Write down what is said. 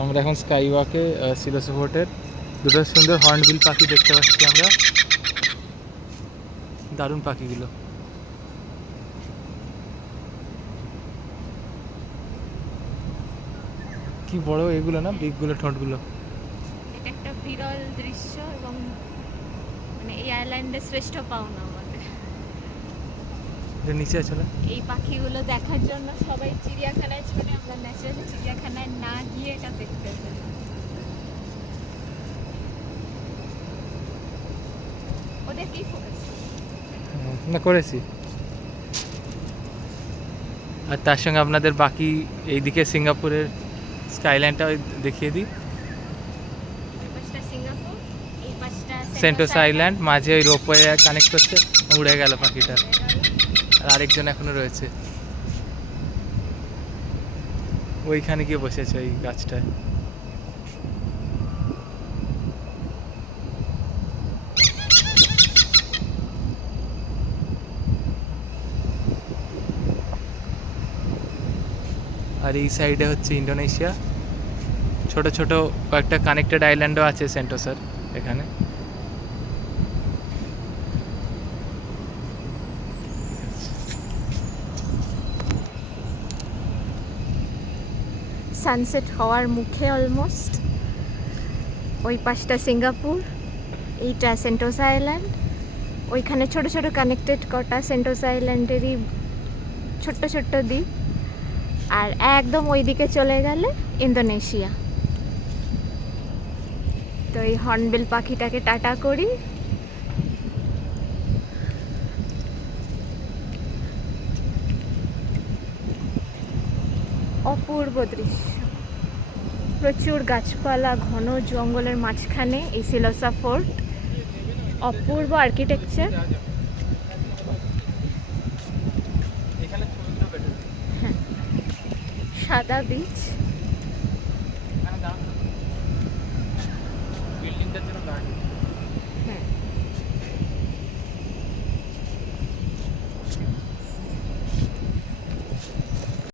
আমরা এখন স্কাই ওয়াকে সিলোসা ফোর্টের দুটো সুন্দর হর্নবিল পাখি দেখতে পাচ্ছি আমরা। দারুণ পাখিগুলো। কি বড় এগুলো না, বিগগুলো, ঠোঁটগুলো। এটা একটা বিরল দৃশ্য এবং মানে এই আইল্যান্ডের শ্রেষ্ঠ পাওনা আমাদের। এটা নিচে আছে না? এই পাখিগুলো দেখার জন্য সবাই চিড়িয়াখানায় ছোটে, আমরা ন্যাচারালি চিড়িয়াখানায় না গিয়ে এটা দেখতে পাই। ওদের কি ফোকাস না করেছি। আর তার সঙ্গে আপনাদের বাকি এইদিকে সিঙ্গাপুরের স্কাইল্যান্ডটা দেখিয়ে দিই। ওই পাশটা সিঙ্গাপুর, এই পাশটা সেন্টোসা আইল্যান্ড, মাঝে ওই রোপওয়ে কানেক্ট করছে, উড়ে গেল পাখিটা। আর আরেকজন এখনো রয়েছে, ওইখানে গিয়ে বসেছে ওই গাছটায়। আর এই সাইডে হচ্ছে ইন্দোনেশিয়া, ছোট ছোট কয়েকটা কানেক্টেড আইল্যান্ডও আছে সেন্টোসার এখানে। সানসেট হওয়ার মুখে অলমোস্ট। ওই পাশটা সিঙ্গাপুর, এইটা সেন্টোসা আইল্যান্ড। ওইখানে ছোট ছোট কানেক্টেড কটা সেন্টোসা আইল্যান্ডেরই ছোট্ট ছোট্ট দ্বীপ। আর একদম ওই দিকে চলে গেলে ইন্দোনেশিয়া। তো এই হর্নবিল পাখিটাকে টাটা করি। অপূর্ব দৃশ্য, প্রচুর গাছপালা, ঘন জঙ্গলের মাঝখানে এই সিলোসা ফোর্ট। অপূর্ব আর্কিটেকচার। হ্যাঁ, সাদা বিচ। বিল্ডিংটার জন্য গার্ড